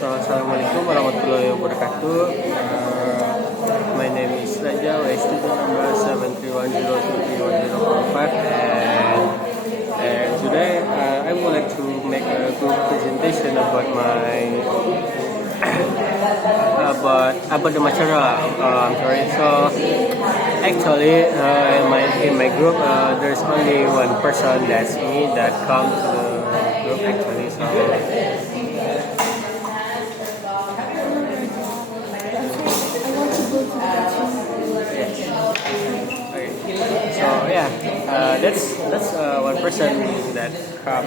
So, Assalamualaikum warahmatullahi wabarakatuh. My name is Raja, student number 731023105, and today I would like to make a group presentation about my about the material. I'm sorry. So actually, in my group, there's only one person, that's me, that comes to the group actually. So. So yeah, that's one person that come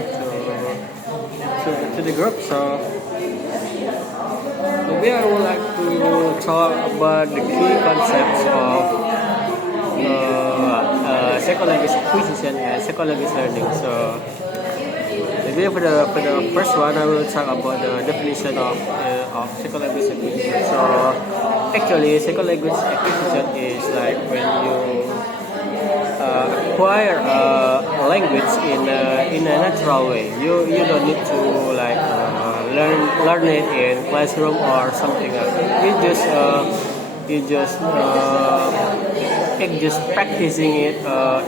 to the group. So maybe I would like to talk about the key concepts of second language acquisition and second language learning. So maybe for the first one, I will talk about the definition of second language acquisition. So actually, second language acquisition is like when you acquire a language in a natural way. You don't need to like learn it in classroom or something else. You just practicing it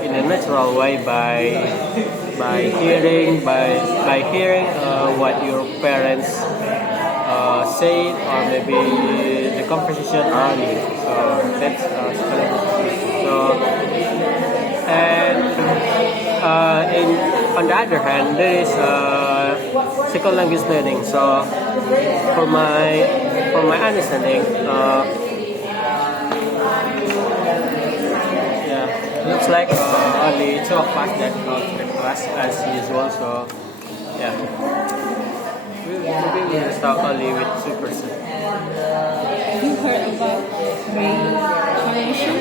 in a natural way by hearing what your parents say, or maybe the conversation around you. So that's so. And on the other hand, there is second language learning. So for my understanding, looks like only two of us that go to the class as usual. So yeah, maybe we will start only with 2%. You heard about reincarnation?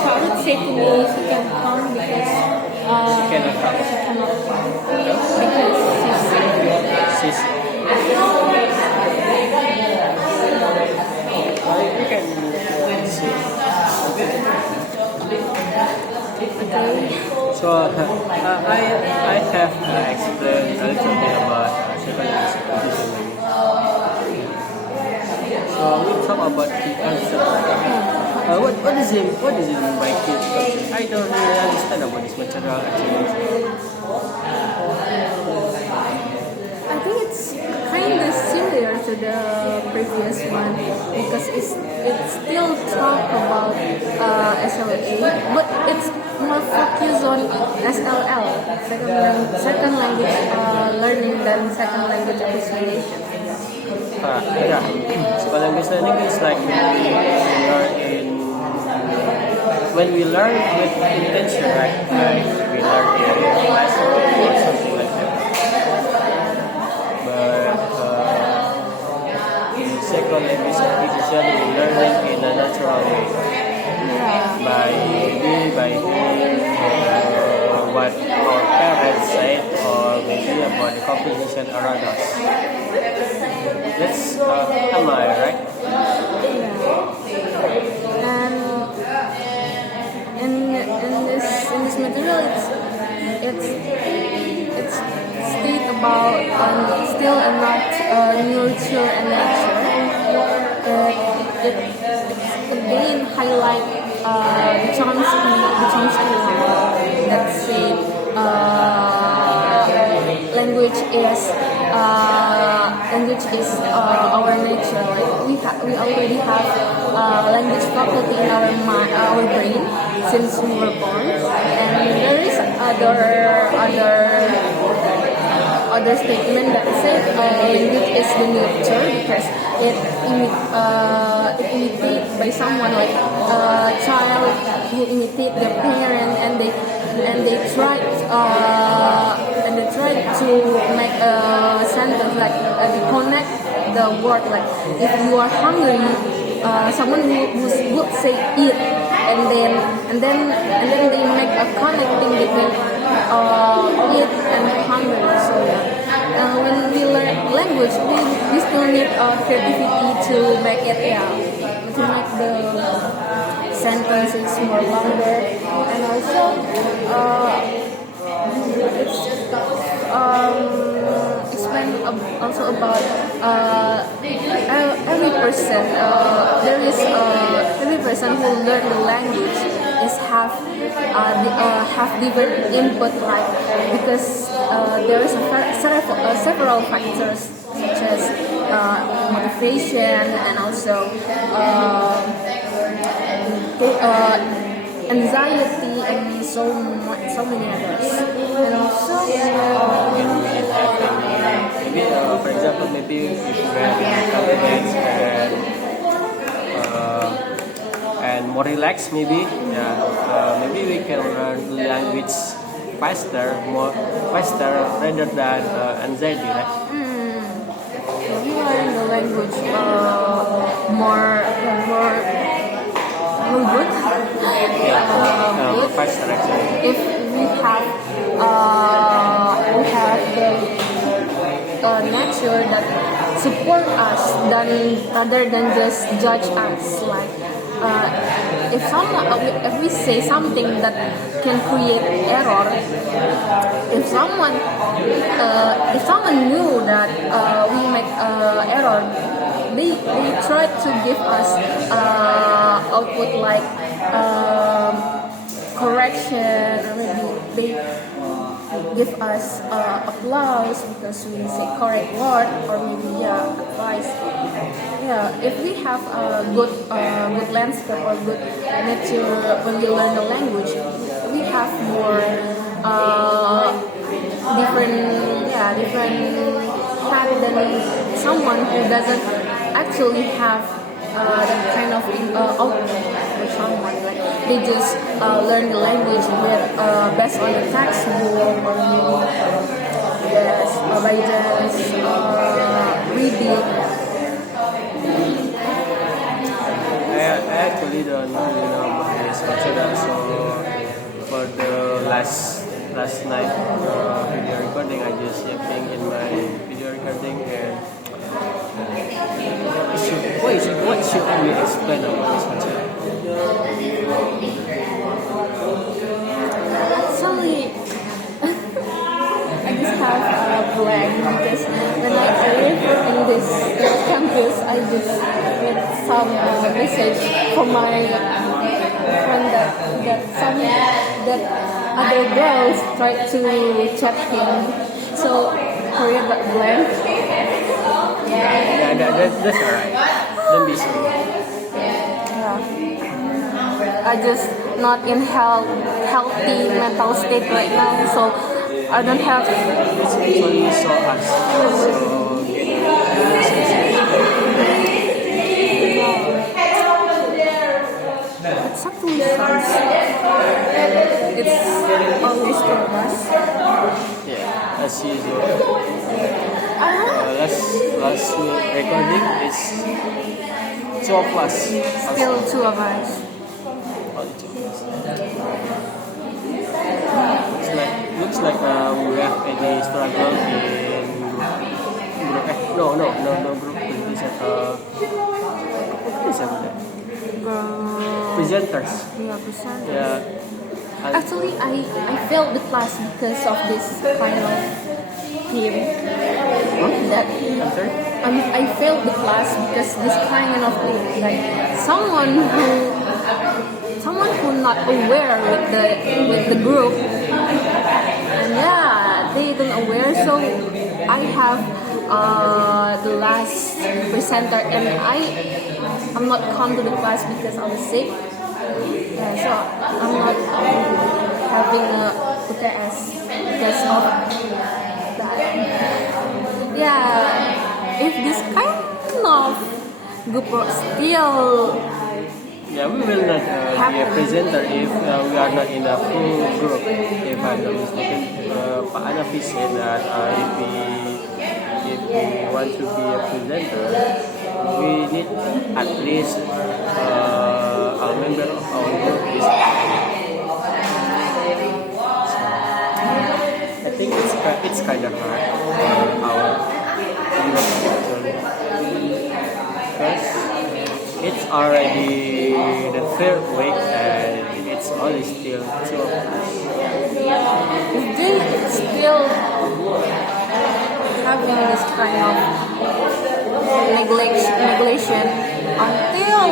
I would say to me she can come because She cannot come. she cannot come because she's sick. You can see. Okay. So I have explained a little bit about second language acquisition. So we talk about key concept. What is it mean by key concept? I don't really understand about this material actually. I think it's kind of similar to the previous one because it still talk about SLA, but it's more focused on SLL, second language learning than second language acquisition. Yeah, second language learning is like when we learn with intention, right? Like we learn in classroom or something like that. But in second language acquisition, we learn it in a natural way. By hearing what our parents said, or maybe about the conversation around us. That's am I right? And in this material, it's state about still not nurture and nature. It again highlight the Chomsky that say language is our nature. Like we already have language faculty in our brain since we were born, and there is other statement that says language is the nature because it imitated by someone, like a child who imitate their parent, and they tried to make a sentence like they connect the word, like if you are hungry, someone would say eat, and then they make a connecting between eat and hungry. So when we learn language, we still need creativity to make it to make the sentences more longer, and also it's also about every person. Every person who learn the language is have different input, like because there is several factors such as motivation and also anxiety and so many others. And also Maybe, for example, maybe if you have confidence and more relaxed, maybe, maybe we can learn language faster rather than anxiety, right? we learn the language more good. Faster actually. If we have the nature that support us rather than just judge us, like if we say something that can create error, if someone knew that we make error, they try to give us output like correction, or maybe they give us applause because we say correct word, or maybe advice. If we have a good landscape or good nature when we learn the language, we have more different path than someone who doesn't actually have that kind of output for someone. Like they just learn the language based on the textbook, or maybe by just reading. I actually don't really know about this culture, so for the last night video recording, I just checking in my video recording, and what should we explain about this culture? Actually, I just have a blank because when I arrived in this campus, I just get some message from my friend that other girls tried to chat him. So career got blank. That's alright. Don't be sorry. I just not in healthy mental state right now, so I don't have. It's actually so us. So It's actually sounds. It's always for us. yeah, as usual. Last recording is 2 of us. Still two of us. Only 2 of us. Looks like we have any struggle in group. No group presentation. What is that? Presenters. Yeah, present. Yeah. Actually, I failed the class because of this kind of team. That I'm sorry? I failed the class because this kind of thing, like someone who not aware with the group, and they don't aware. So I have the last presenter, and I'm not come to the class because I was sick. So I'm not having a UTS because of that. If this kind of group still we will not be a presenter if we are not in a full group. If I'm not mistaken, Pak Anafi said that if we want to be a presenter, we need at least a member of our group is. I think it's kind of hard for our group actually, because it's already the third week and it's only still 2 of us. if they still having this kind of neglection until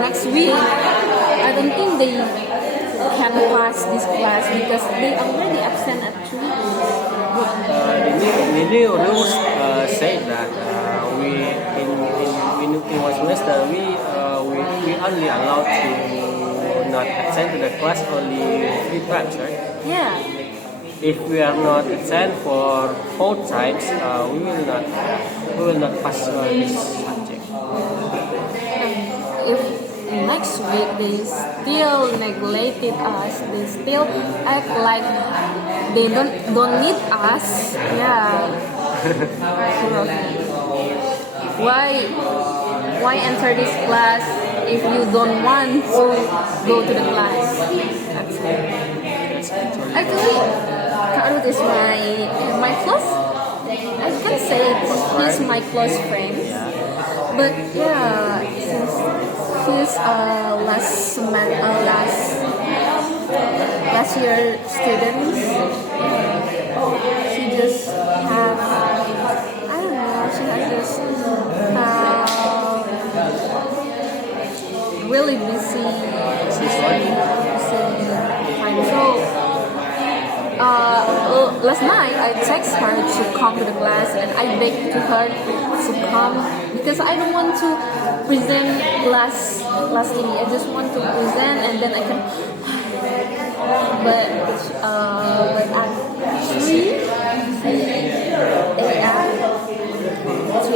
next week. I don't think they can pass this class because they already absent at 3. The new rules say that we in one semester we only allowed to not attend to the class only 3 times, right? Yeah. If we are not attend for 4 times, we will not pass this subject. If next week they still neglected us, they still act like they don't need us. Yeah. Why enter this class if you don't want to go to the class? That's it. Actually, Kak Ruth is my close. I can say he's my close friend. But yeah, since she's last year student, she just have I don't know. She has just really busy time. So last night I text her to come to the class and I begged to her to come because I don't want to present lastly. I just want to present and then I can. But at 3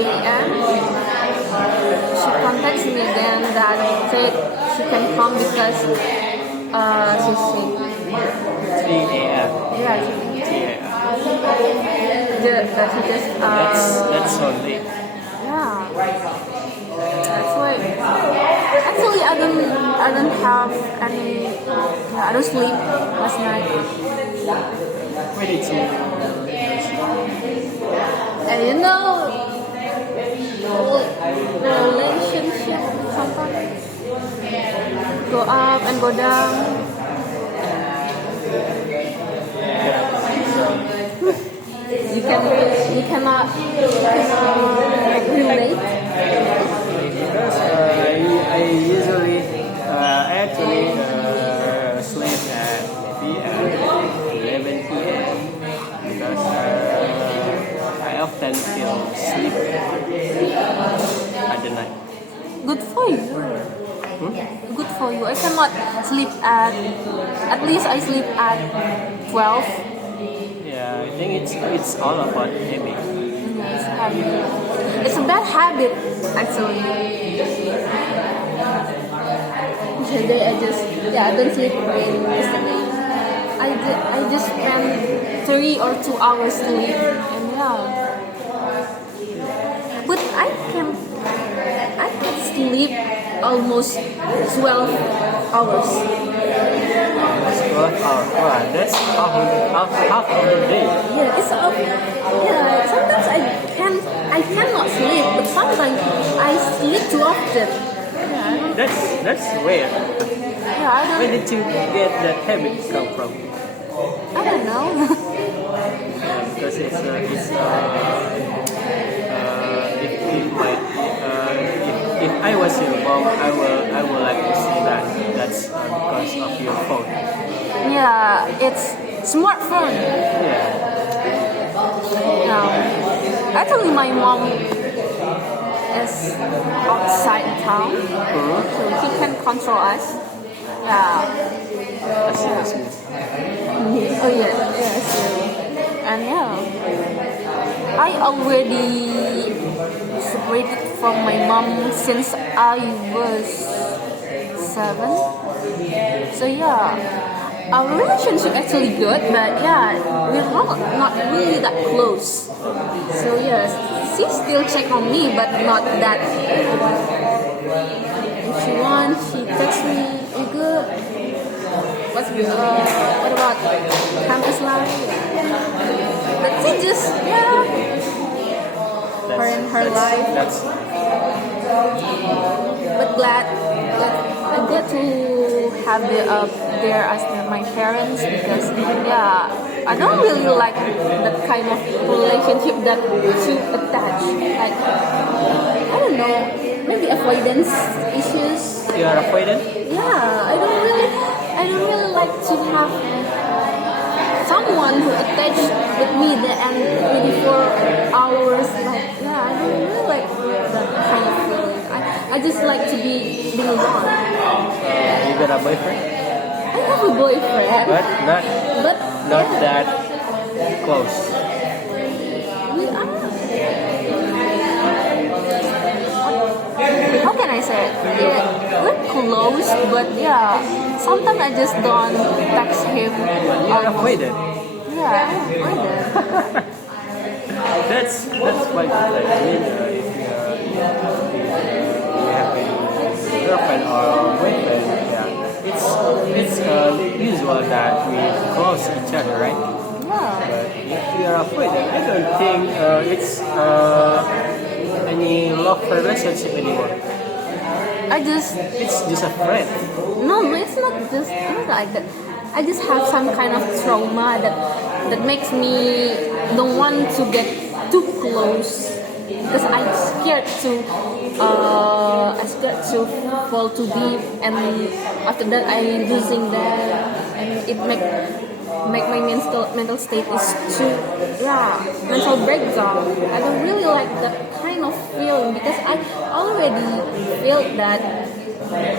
a.m. she contacts me again that said she can come because she's sick. 3 a.m. Yeah. 3 a.m. She just That's so late. yeah. That's why. Actually, I don't have any. Yeah, I don't sleep last night. Where did you? And you know, the relationship sometimes go up and go down. You cannot relate. Because I usually actually sleep at maybe 11 p.m. because I often feel sleepy at the night. Good for you. Good for you. I cannot sleep at least I sleep at 12. Yeah, I think it's all about habit. It's a bad habit, actually. Today I don't sleep again yesterday. I just spent 3 or 2 hours sleep, and yeah. But I can sleep almost 12 hours. 12 hours. Wow, that's half of the day. Yeah, it's yeah. Sometimes I cannot sleep, but sometimes I sleep too often. Yeah, That's weird. I don't. Where did you get that habit come from? I don't know. Because if I was your mom, I will like to say that that's because of your phone. Yeah, it's smartphone. Yeah. Yeah. Actually, my mom is outside town, so she can control us. Yeah. That's it. Oh yeah, yes. And yeah, I already separated from my mom since I was 7. So yeah, our relationship actually good, but yeah, we're not really that close. So yes, she still check on me, but not that. If she wants, she texts me, "You good? What about campus life?" But she just her in her life. But glad I get to have there as my parents because I don't really like that kind of relationship that too attached. Like I don't know, maybe avoidance issues. You are avoidant? Yeah, I don't really like to have someone who attached with me and 24 hours. Like yeah, I don't really like that kind of feeling. I just like to be being alone. You got a boyfriend? I have a boyfriend, But but not yeah, that close. we are. How can I say it? Yeah, we're close, but yeah, sometimes I just don't text him. You are avoidant. Yeah, I did. That's quite good. Like, I mean, if you have a girlfriend or boyfriend, yeah, it's usual that we close each other, right? Yeah. But if you are avoidant, I don't think it's any love relationship anymore. It's just a friend. No, it's not like that. I just have some kind of trauma that makes me don't want to get too close because I'm scared to fall too deep, and after that I'm losing that, and it make my mental state is too mental breakdown. I don't really like that kind of feeling because I already felt that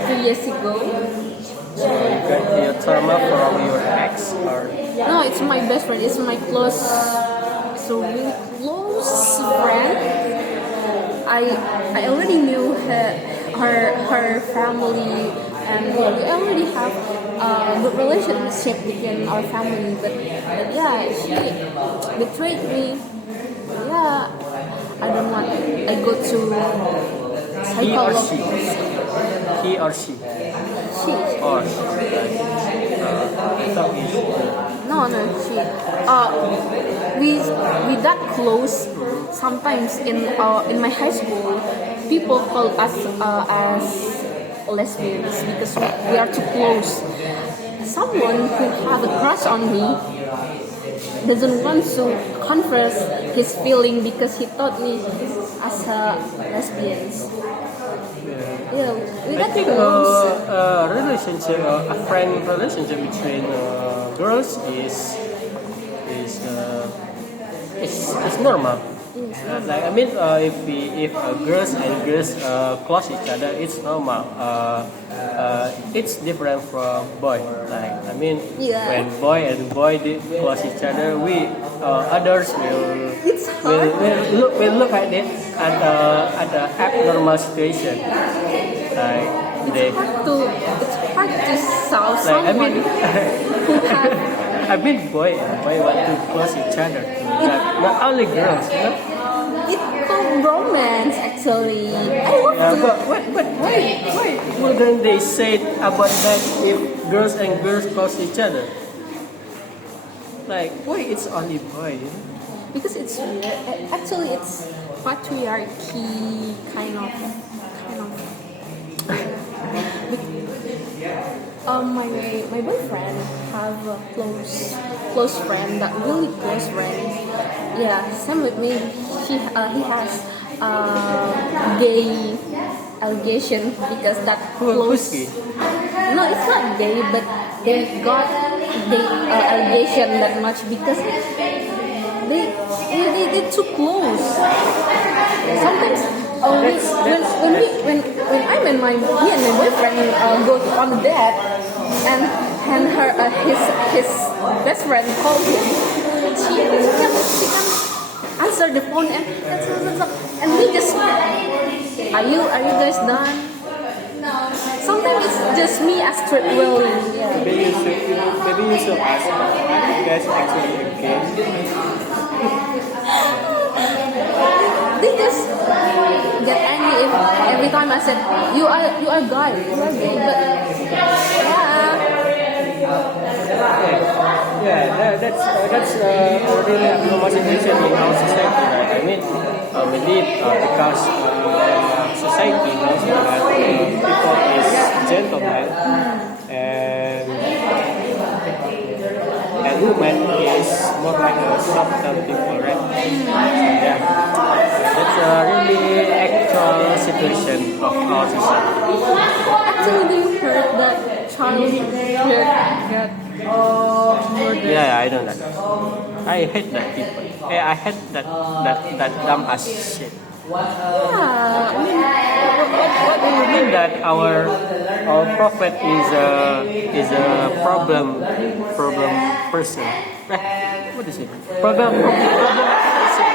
2 years ago. So you got the trauma from your ex, or No, it's my best friend. It's my really close friend. I already knew her family, and we already have a good relationship within our family. But yeah, she betrayed me. Yeah, I don't want. I go to he or she? psychologist. He or she? She. Or I thought it's No, she. We that close. Sometimes in my high school, people call us as lesbians because we are too close. Someone who have a crush on me doesn't want to confess his feeling because he thought me as a lesbian. Yeah, we I got think close. a relationship, a friend relationship between girls is normal. Like I mean, if girls and girls close each other, it's normal. It's different from boy. Like I mean, Yeah. when boy and boy close each other, we others It's hard. will look at it at the abnormal situation. Like they, It's hard to solve like I someone mean, who have I mean boy and boy want to close each other. Not only girls, you know. it's called romance actually. I love Yeah, to. but why wouldn't they say about that if girls and girls close each other? Like why it's only boy? You know? Because it's weird. Actually, it's patriarchy kind of. My boyfriend have a close friend, that really close friend. Yeah, same with me. He has gay allegation because that Who's close. gay? No, it's not gay, but they got the allegation that much because they too close. Sometimes when I'm and me and my boyfriend go on the date and his best friend called him, she can answer the phone and we just are you guys done? Sometimes it's just me as straight willing. Yeah. Maybe you should ask you guys actually engaged. They just get angry if every time I said you are gay, but That's really a normal situation in our society, right? I mean, maybe because society knows that people is gentlemen, and woman is more like a softer people, right? Yeah, that's a really actual situation of our society. Actually, do you heard that child get murdered? Yeah, I know that. I hate that people. I hate that dumb ass shit. Yeah, I mean, What do you mean that our prophet is a problem person? What is it? Problem person.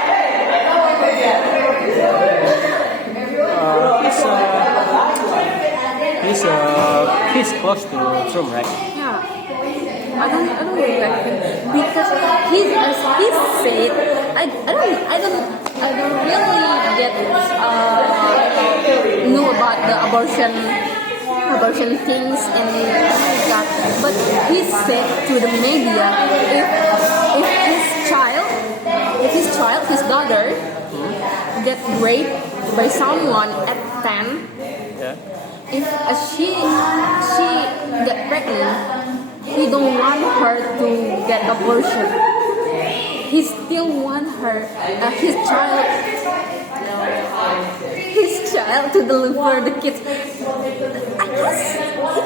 He's close to Trump, right? yeah. I don't really like him because as he said, I don't really get know about the abortion things and that. But he said to the media, if his daughter, get raped by someone at 10, Yeah. if she get pregnant, he don't want her to get abortion. He still want his child to deliver the kids. I guess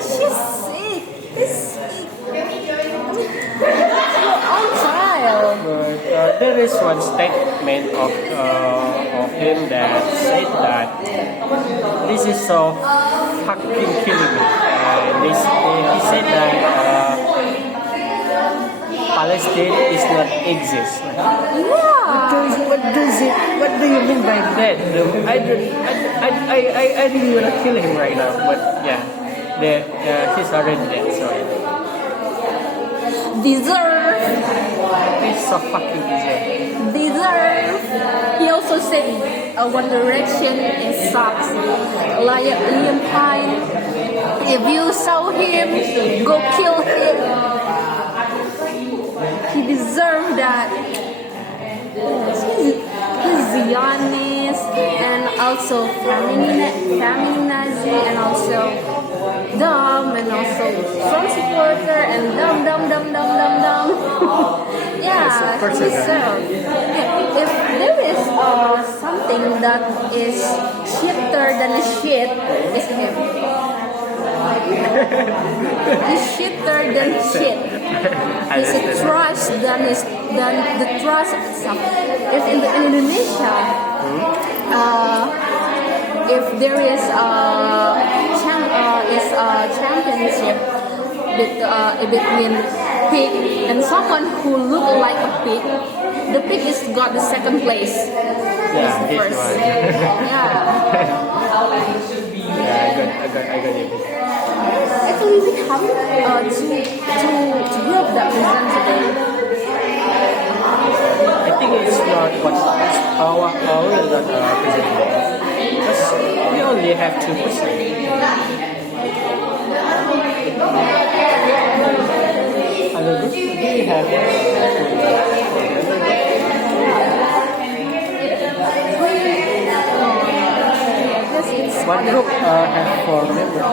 she's sick. He's sick. It's your own child. But there is one statement of him that said that this is so fucking killing me. He said that Palestine is not exist. Yeah. What do you mean by that? I really wanna kill him right now, but yeah, he's already dead. So Deserve. he's so fucking deserve. He also said One Direction is sucks. Liam Payne, if you saw him, go kill him. He deserved that. He's Zionist and also feminazi and also dumb and also Trump supporter and dumb. Yeah, he deserved. If there is something that is shitter than a shit, it's him. He's shitter than shit. He's a trash than the trash itself. If in Indonesia, if there is a championship between pig and someone who look like a pig, the pig is got the second place. Yeah, He's the he's first. one. Yeah. Yeah, I got it. Actually, we have two group that present today. I think it's not what's our that presented because we only have 2%. Other groups we have one group have 4 members.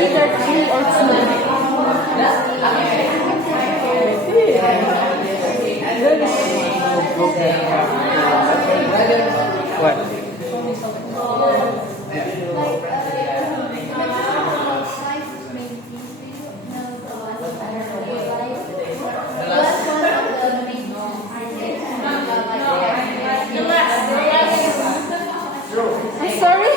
Either 3 or 2. There is a group that have what? I'm sorry.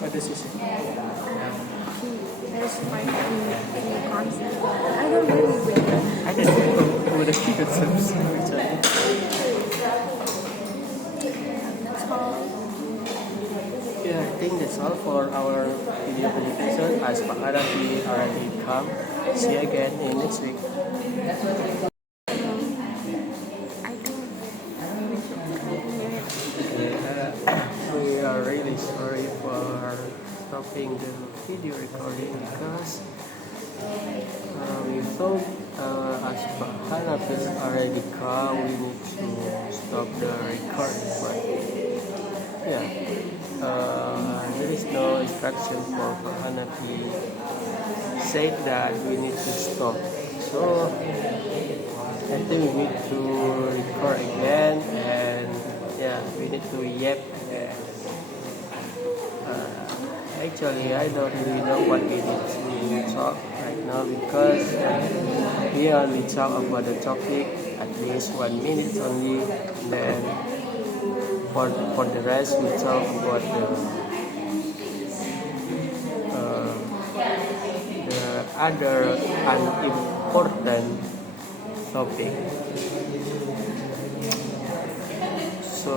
What does he say? There's fight in the concept. I don't really get it. I just think with the kids That's all. Yeah, I think that's all for our video presentation. As Pak Arafi already come, see you again in next week. I think We are really sorry for stopping the video recording because we thought as Hanafis already come, we need to stop the recording. But yeah, there is no instruction for Hanafi said that we need to stop. So I think we need to record again, and yeah, we need to yap again. Actually, I don't really know what we need to talk right now because we only talk about the topic at least 1 minute only. Then for the rest, we talk about the other unimportant topic. So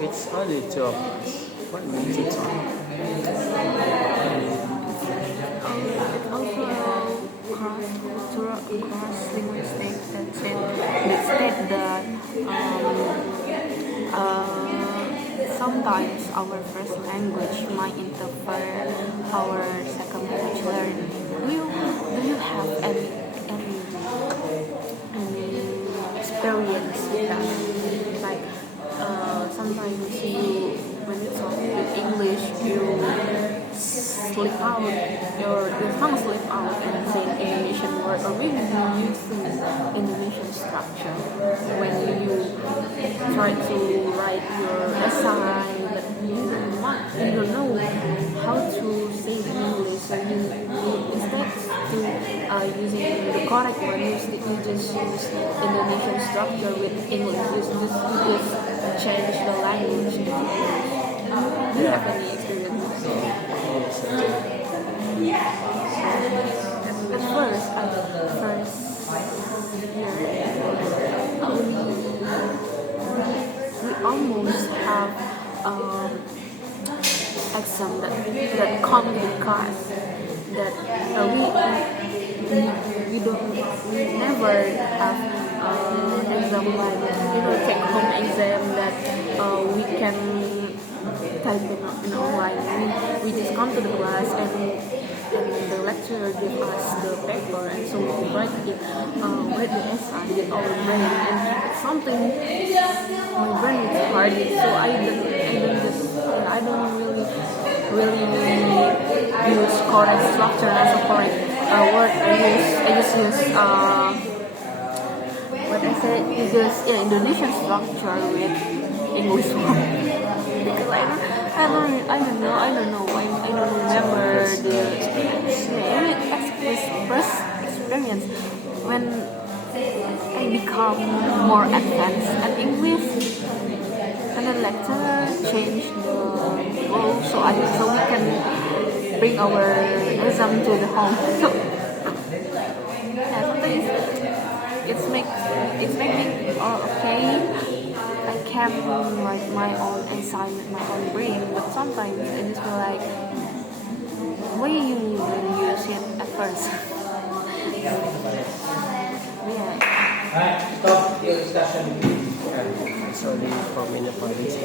it's only job. What we need to talk? Cross-linguistic that state that sometimes our first language might interfere our second language learning. Do you have any experience with that? Like sometimes when you talk with English, you slip out, your tongue slip out and say Indonesian word, or maybe you use Indonesian structure when you try to write your essay, but you don't know how to say it in English, so you instead to using the correct one, you just use Indonesian structure with English. You just change the language. Do you have any experience? At first year, we almost have exam that come to class that we never have exam like take home exam that we can type in online. We just come to the class and the lecturer gives us the paper, and so we write the essay with our brain, and it's something my brain is hard, so I don't really use correct structure as a correct word. I just use Indonesian structure with English word because I don't know. I don't remember the first experience when I become more advanced at English, and then lecturer changed the rule so we can bring our exam to the home. So yeah, sometimes it's make me okay. I can write my own assignment, my own brain, but sometimes I just feel like, why you didn't use it at first? Yeah. Stop your discussion. Sorry for me, apologies.